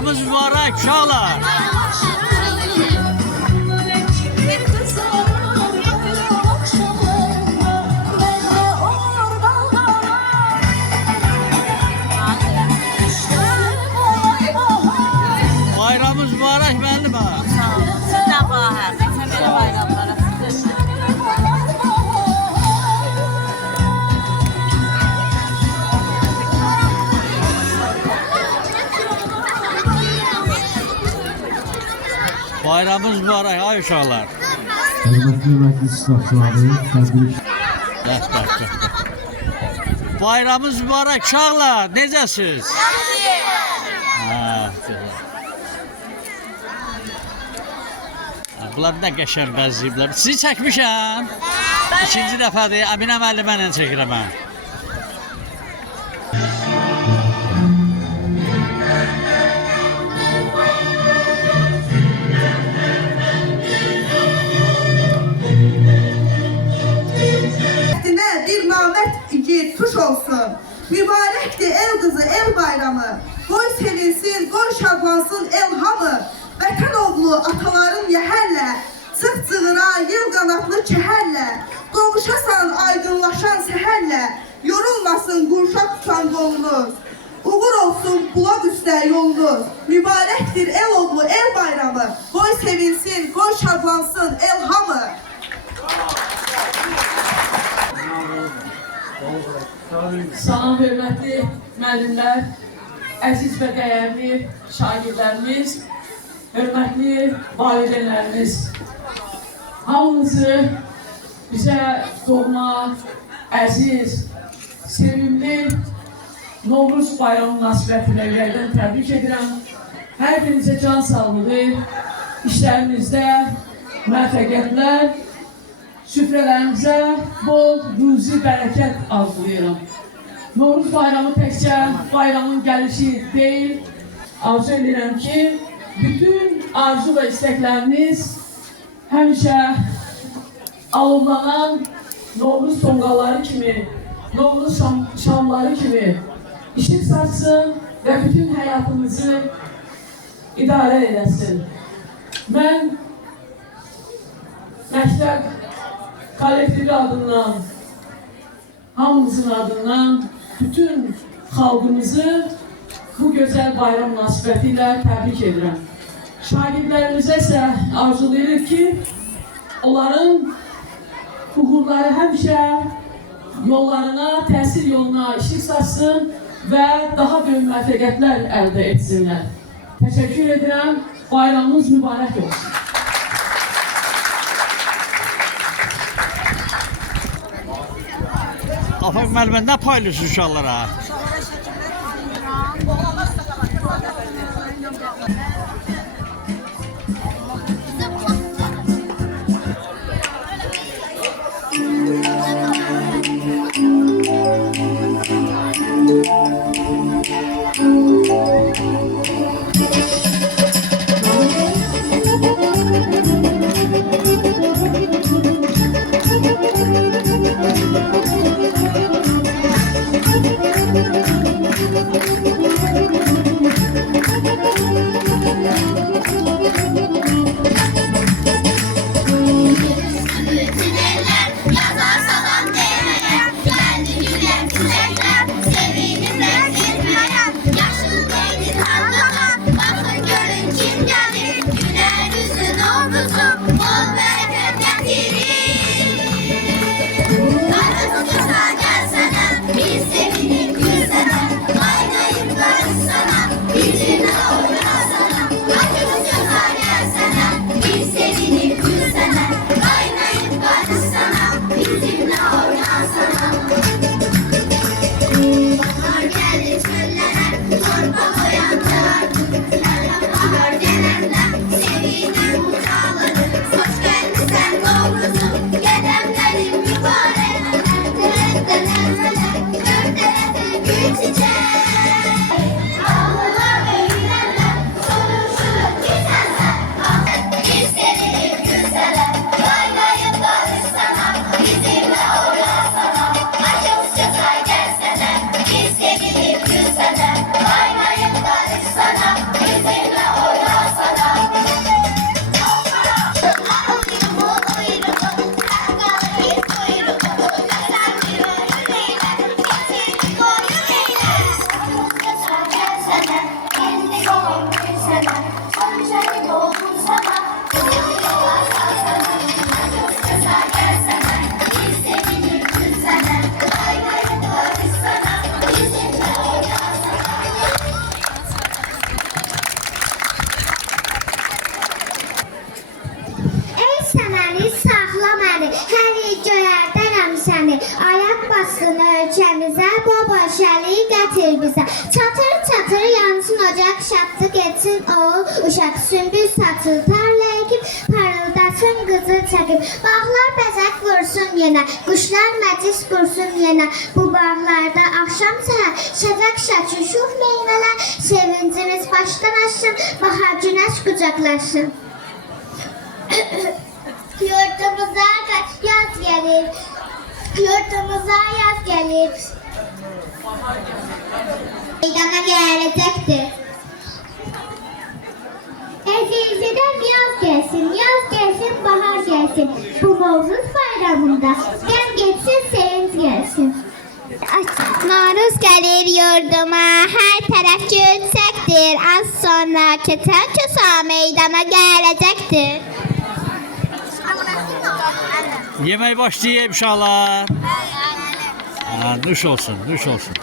Bayramımız mübarek uşaqlar. Bayramımız mübarek müəllim ha. Sağ olun. Sizdən bahar. Neçə belə bayramlara. Bayramımız mübarek ay uşaqlar. Hörmətli məclis iştirakçıları, təbrik. Bak. Bayramımız mübarek uşaqlar. Necəsiz? Ha, güzel. Bunlar nə qəşəng bəzəyiblər. Sizi çəkmişəm. İkinci dəfədir. Əminə müəllimə ilə çəkirəm mən. Bir namət igid tuş olsun. Mübarəkdir el qızı, el bayramı. Qoy sevinsin, qoy şadlansın el hamı. Vətən oğlu ataların yəhərlə, çıx cığıra yel qanatlı kəhərlə. Qovuşasan aydınlaşan səhərlə, yorulmasın qurşaq tutan qolunuz. Uğur olsun bulaq üstə yolunuz. Mübarəkdir el oğlu, el bayramı. Qoy sevinsin, qoy şadlansın el hamı. Salam hörmətli müəllimlər, əziz və dəyərli şagirdlərimiz, hörmətli valideynlərimiz. Hamınızı bizə doğma, əziz, sevimli Novruz bayramı münasibətilə ürəkdən təbrik edirəm. Hər birinizə can sağlığı, işlərinizdə müvəffəqiyyətlər, süfrələrimizə bol ruzi bərəkət arzulayıram. Novruz bayramı təkcə bayramın gəlişi deyil, arzu edirəm ki, bütün arzu və istəkləriniz həmişə alovlanan Novruz tonqalları kimi, Novruz şamları kimi işıq saçsın və bütün həyatımızı idarə edəsin. Mən məktəb kollektivi adından, hamımızın adından bütün xalqımızı bu gözəl bayram münasibəti ilə təbrik edirəm. Şagirdlərimizə isə arzulayırıq ki, onların uğurları həmişə yollarına, təhsil yoluna işıq saçsın və daha böyük müvəffəqiyyətlər əldə etsinlər. Təşəkkür edirəm, bayramımız mübarək olsun. Afaq müəllimə nə paylaşır uşaqlara? Thank you. olsun ölkəmizə, baba şəli gətir bizə. Çatır çatır yansın ocaq, şatlıq etsin oğul uşaq. Sümbül saçıl tarla ekib, parıldasın qızıl çəkib. Bağlar bəzək vursun yenə, quşlar məclis qursun yenə. Bu bağlarda axşam səhər şəfək şəçi şux meyvələr. Sevincimiz başdan aşsın, bahar günəş qucaqlaşsın. Yurdumuza yaz gelir, yurdumuza yaz gelir. Meydana gelecektir. Ezilziden yaz gelsin, bahar gelsin. Bu Novruz bayramında gem geçsin, sevinç gelsin. Novruz gelir yurduma, her taraf gülsəkdir. Az sonra keçən kösa meydana gelecektir. Yemək başlayıb uşaqlar. Duş olsun, duş olsun.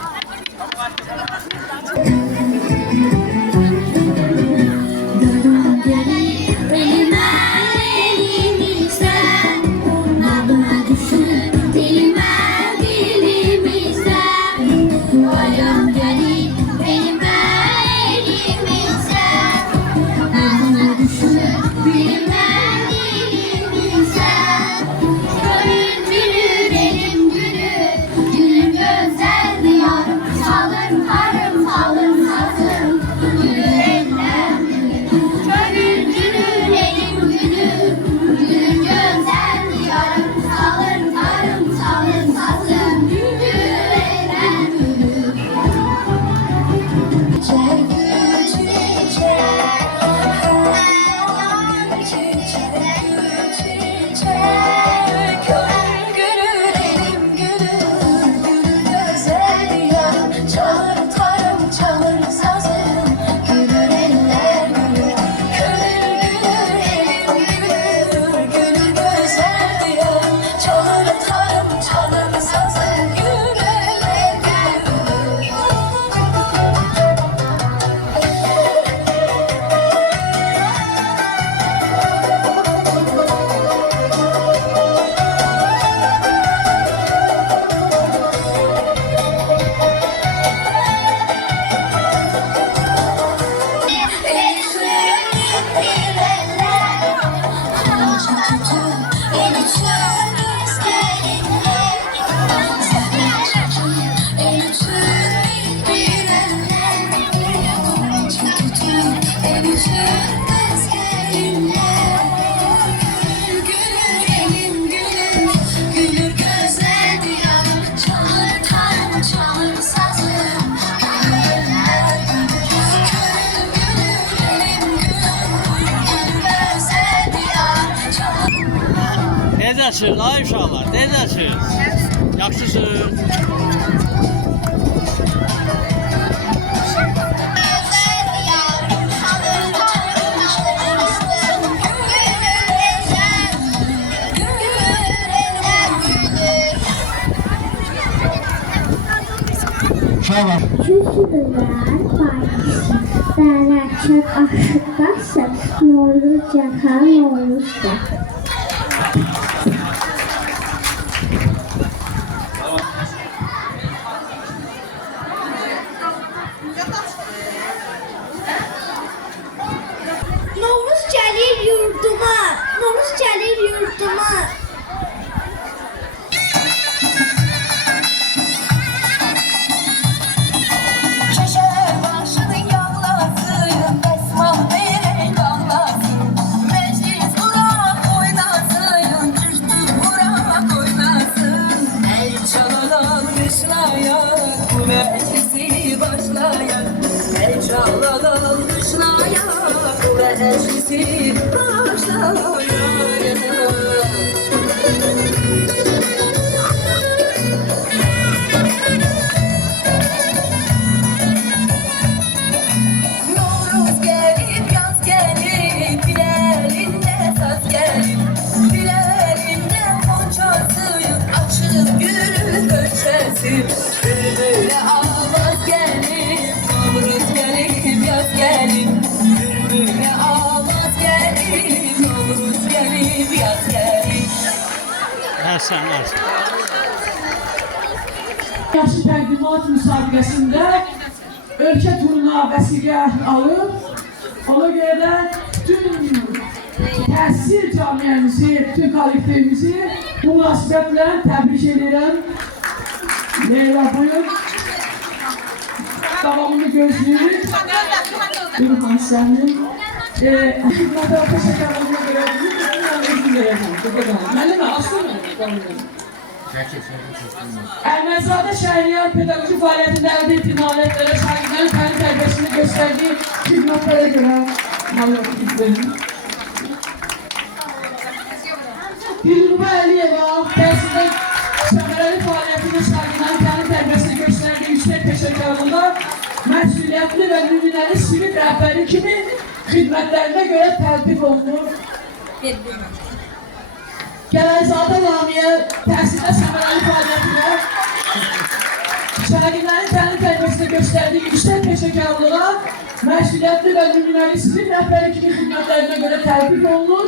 Necəsiz, ay uşaqlar, necəsiz? Yaxşısınız? Uşaqlar. Küsürlər paylaşsın, bərəkət aşıqlasın, Novruz cahan Novruzda. Novruz gəlir yurduma, Novruz gəlir yurduma. Novruz gelip yaz gelip, bir elinde saz gelip, bir elinde ponçası açıp gülü köşesi. Bülbüle avaz gelip, Novruz gelip yaz gelip, bülbüle avaz gelip, Novruz gelip yaz gelip. Həsən, həsən. Yaşı təqdimat müsabiqəsində ölkə turuna vəsiqə alıb, ona görə də bütün təhsil camiəmizi, bütün kollektivimizi bu münasibətlə təbrik edirəm. Leyla buyur. Davamını gözləyirik. İlhan sənin. Xidmətə təşəkkür olma görə özüm verəcəm. Mənim asılım. Əlməzadə Şəhriyar pedaqoji fəaliyyətində əldə etdiyi nailiyyətlərə, şagirdlərin təlim tərbiyəsində göstərdiyi xidmətlərə görə nailiyyət verir. Dilruba Əliyeva təhsildə səmərəli fəaliyyətində şagirdlərin təlim tərbiyəsində göstərdiyi yüksək peşəkarlığında məsuliyyətli və nümunəli sinif rəhbəri kimi xidmətlərinə görə təltif olunur. Gələnzadə Lamiyə təhsildə səmərəli fəaliyyətində şagirdlərin təlim tərbiyəsində göstərdiyi yüksək peşəkarlığa məsuliyyətli və nümunəli sinif rəhbəri kimi xidmətlərinə görə təltif olunur.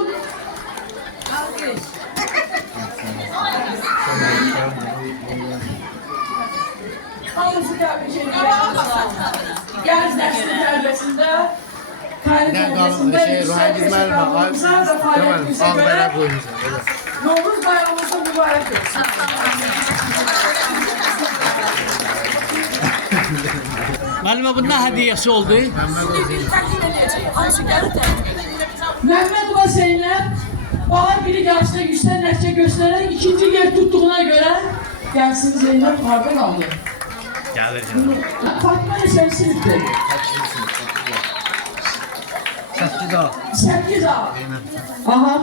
Hamısı təbrik edirəm. Gənc nəslin tərbiyəsində, təlim tərbiyəsində yüksək peşəkarlığımıza və fəaliyyətimizə görə Novruz bayramımızda mübarək olsun. Müəllimə, bu nə hədiyyəsi oldu? Məhmədova Zeynəb bahar biri yarışda yüksək nəticə göstərərək ikinci yer tutduğuna görə gəlsin Zeynəb harda qaldı. Gəlir canım. Fatma neçəli sinifdir? 8A. Aha.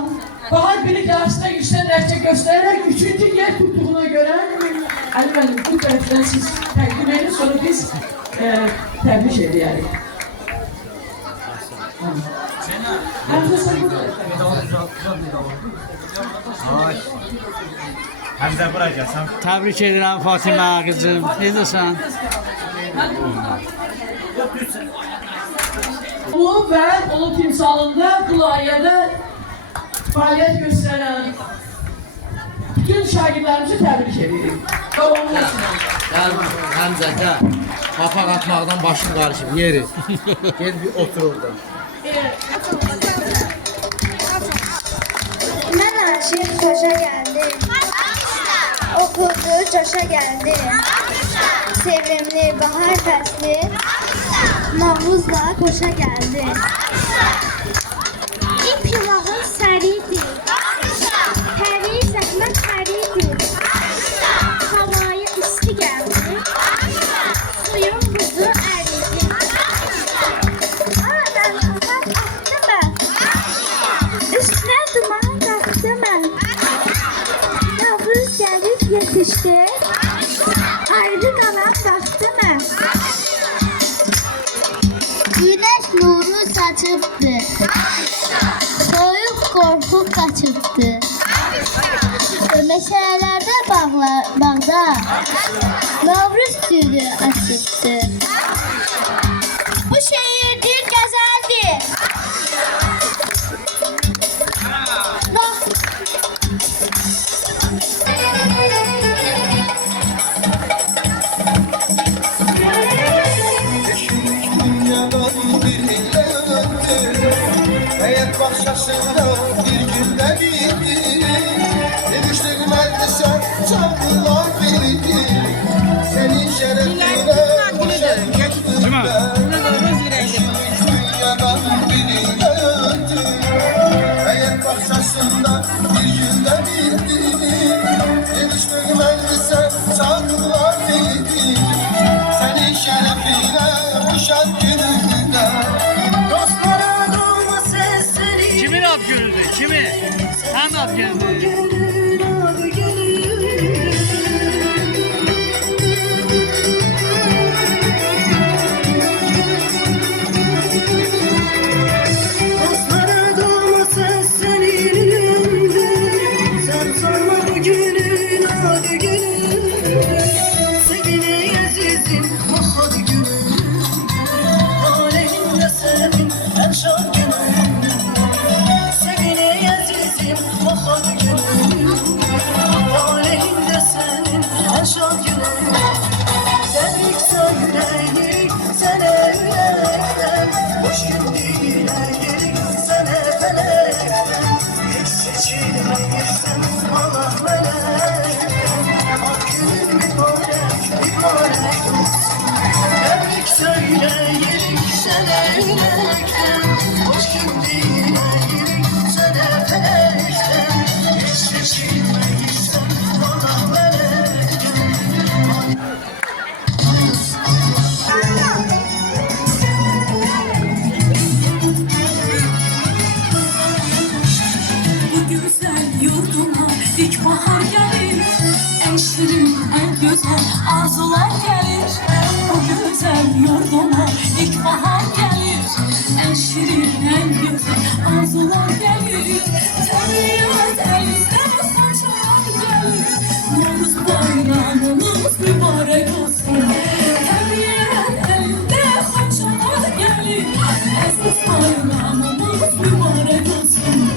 Bahar biri yarışda yüksək nəticə göstərərək üçüncü yer tutduğuna görə Əli müəllim, bu tərəfdən siz təqdim edin, sonra biz təbrik edəyərik. Həmzə sən bu Həmzə bura gəlsən. Təbrik edirəm Fatimə qızım. Necəsən? Onun və onun timsalında bu layihədə fəaliyyət göstərən bütün şagirdlərimizi təbrik edirik. Davamlı olsun. Həmzə də papaq atmaqdan başın qarışıb, yeri. Gel bir otur orada. Mən aşıq xoşa gəldi. Oxudu, coşa gəldi. Sevimli bahar fəsli Novruzla qoşa gəldi. İp yuvağın səridir. Təri zəhmət təridir. Havaya isti gəldi. Suyun buzu əridi. Aradan papaq atdı mən. Üstünə duman qalxdı mən. Novruz gəlib yetişdi. Ayrı qalan baxdı mən. Güneş nuru saçıbdı. Soyuq qorxub qaçıbdı. Meşələrdə bağda Novruz gülü açıbdı. Bu şehirdir, gözəldir. Hayat bahçesinde bir günde bitti. Yetiştirmezdi sen çamurlar birikti. Senin şerefine boşan gittim ben. Dünyadan biri öldü. Hayat bahçesinde bir günde bitti. Yetiştirmezdi sen çamurlar birikti. Senin şerefine boşan gittim ben. Kimin ad günüdür? Kimi? Sən ad günüdür. Sevgili azizim, mahal günüm şirin, en güzel arzular gelir. Bu güzel yurduma ilkbahar gelir. En şirin, en güzel arzular gelir. Tabiat elinde saçlar gelir. Novruz bayramımız mübarek olsun. Tabiat elinde saçlar gelir. Aziz bayramımız mübarek olsun.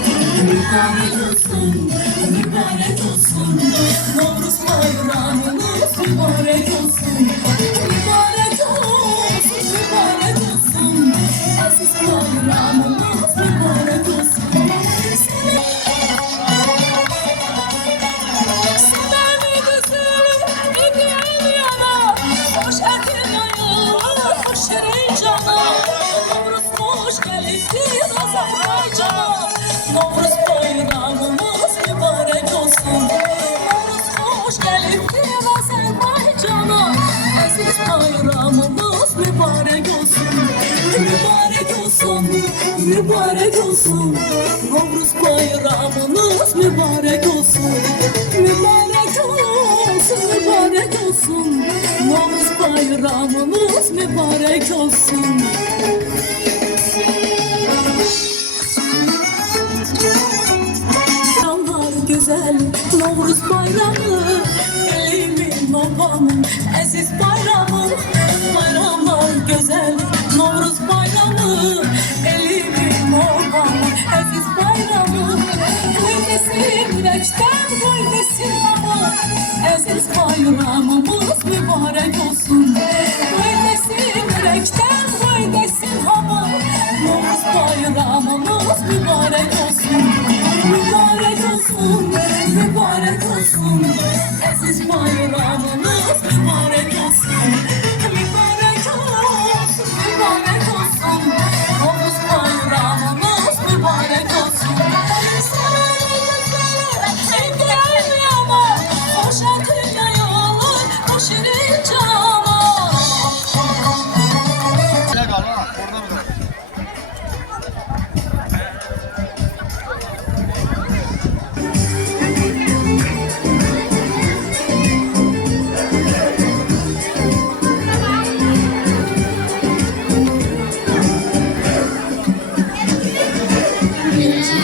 Mübarek olsun, mübarek olsun. Novruz bayramımız mübarek olsun. Mübarek olsun, mübarek olsun. Aziz bayramımız mübarek olsun. Seveni güzel, gidiyor yana. Hoş etin yayılır, hoş şirin cana. Novruz hoş gelipti Azerbaycan'a. Novruz bayramımız mübarek olsun. Novruz hoş gelipti Azerbaycan'a. Aziz bayramımız mübarek olsun. Mübarek olsun, mübarek olsun. Novruz bayramımız mübarek olsun. Mübarek olsun, mübarek olsun. Novruz bayramımız mübarek olsun. Bayramlar güzel, Novruz bayramı, elimin babamın aziz bayramı. Bayramlar güzel, Novruz bayramı, elimin babamın aziz bayramı. Göydesin reçten, göydesin hava, aziz bayramımız mübarek olsun. Göydesin reçten, göydesin hava, Novruz bayramımız mübarek olsun. Mübarek olsun, mübarek olsun. Aziz bayramımız mübarek olsun. Mübarek olsun, mübarek olsun. Novruz bayramımız mübarek olsun. Seveni güzel, yana. Hoş etin yayılır, hoş şirin cana.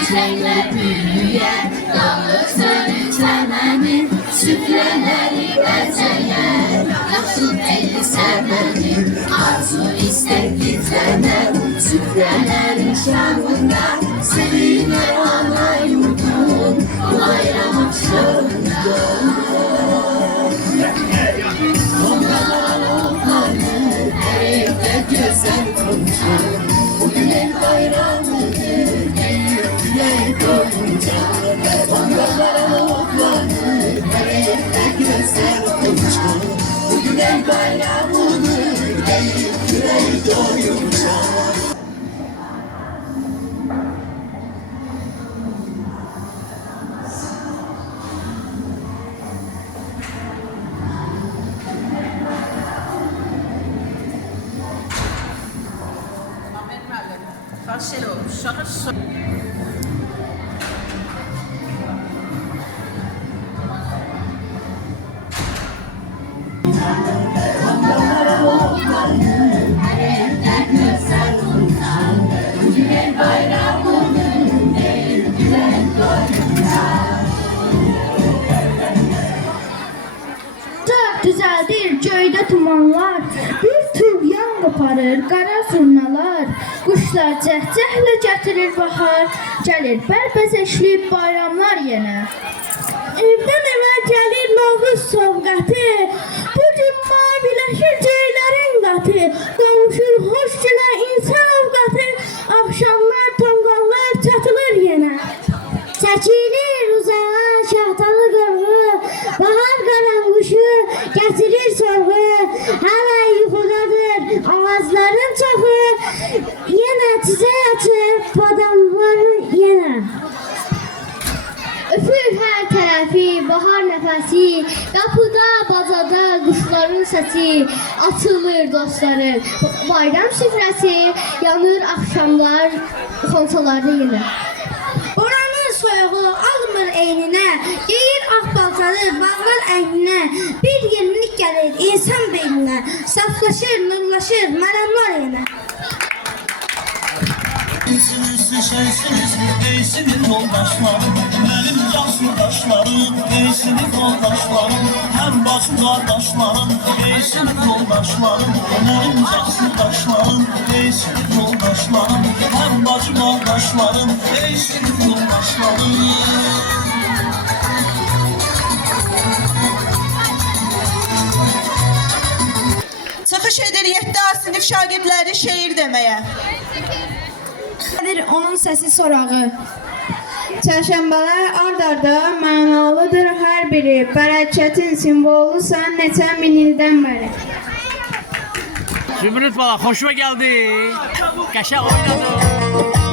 Çiçekler büyüyen, dağlık sönük çəmənin, süfrələri bəzəyər, yaxşı elli səmənin, arzu istək titrənər, süfrələrin şanında, sevinər ana yurdun, bu bayram axşamında. Tonqalar oğlanır, hər evdə gözəl konuşur, bugün el bayramıdır, Yayın koyunca, bangalara otlanır, her evde gözler konuşur. Bugün el bayramıdır, yüreği doyunca. Çok güzeldir göyde tumanlar, bir tuğyan koparır kara zurnalar. Kuşlar cəhcəhlə gətirir bahar, gəlir bərbəzəşli bayramlar yenə. Evdən evə gəlir Novruz sovqatı, bu gün maviləşir göylərin qatı. Qovuşur xoş günə insan ovqatı, axşamlar tonqallar çatılır yenə. Çəkilir uzağa şahtalı qorğu, bahar qaranquşu gətirir sorğu. Hələ yuxudadır avazların çoxu, yenə çiçək açır badamları yenə. Öpür hər tərəfi bahar nəfəsi, qapıda, bacada quşların səsi, açılır dostların bayram süfrəsi, yanır axşamlar xonçalarda yenə. Oranın soyuğu almır eyninə, geyir ağ alçalır, bağlar əhlinə, bir yenilik gəlir insan beyninə, saflaşır, nurlaşır, məramlar yenə. Üstü şeysiz, değilsiniz yoldaşlarım, benim can surdaşlarım, değilsiniz yoldaşlarım, hem bacı kardeşlerim, değilsiniz yoldaşlarım, benim can surdaşlarım, değilsiniz yoldaşlarım, hem bacı kardeşlerim, değilsiniz yoldaşlarım. Çıxış edir 7A sinif şagirdləri şeir deməyə. Onun səsi sorağı. Çərşənbələr ard-arda mənalıdır hər biri, bərəkətin simvolusan neçə min ildən bəri. Zümrüt bala, xoşuma geldi. Qəşəng oynadın.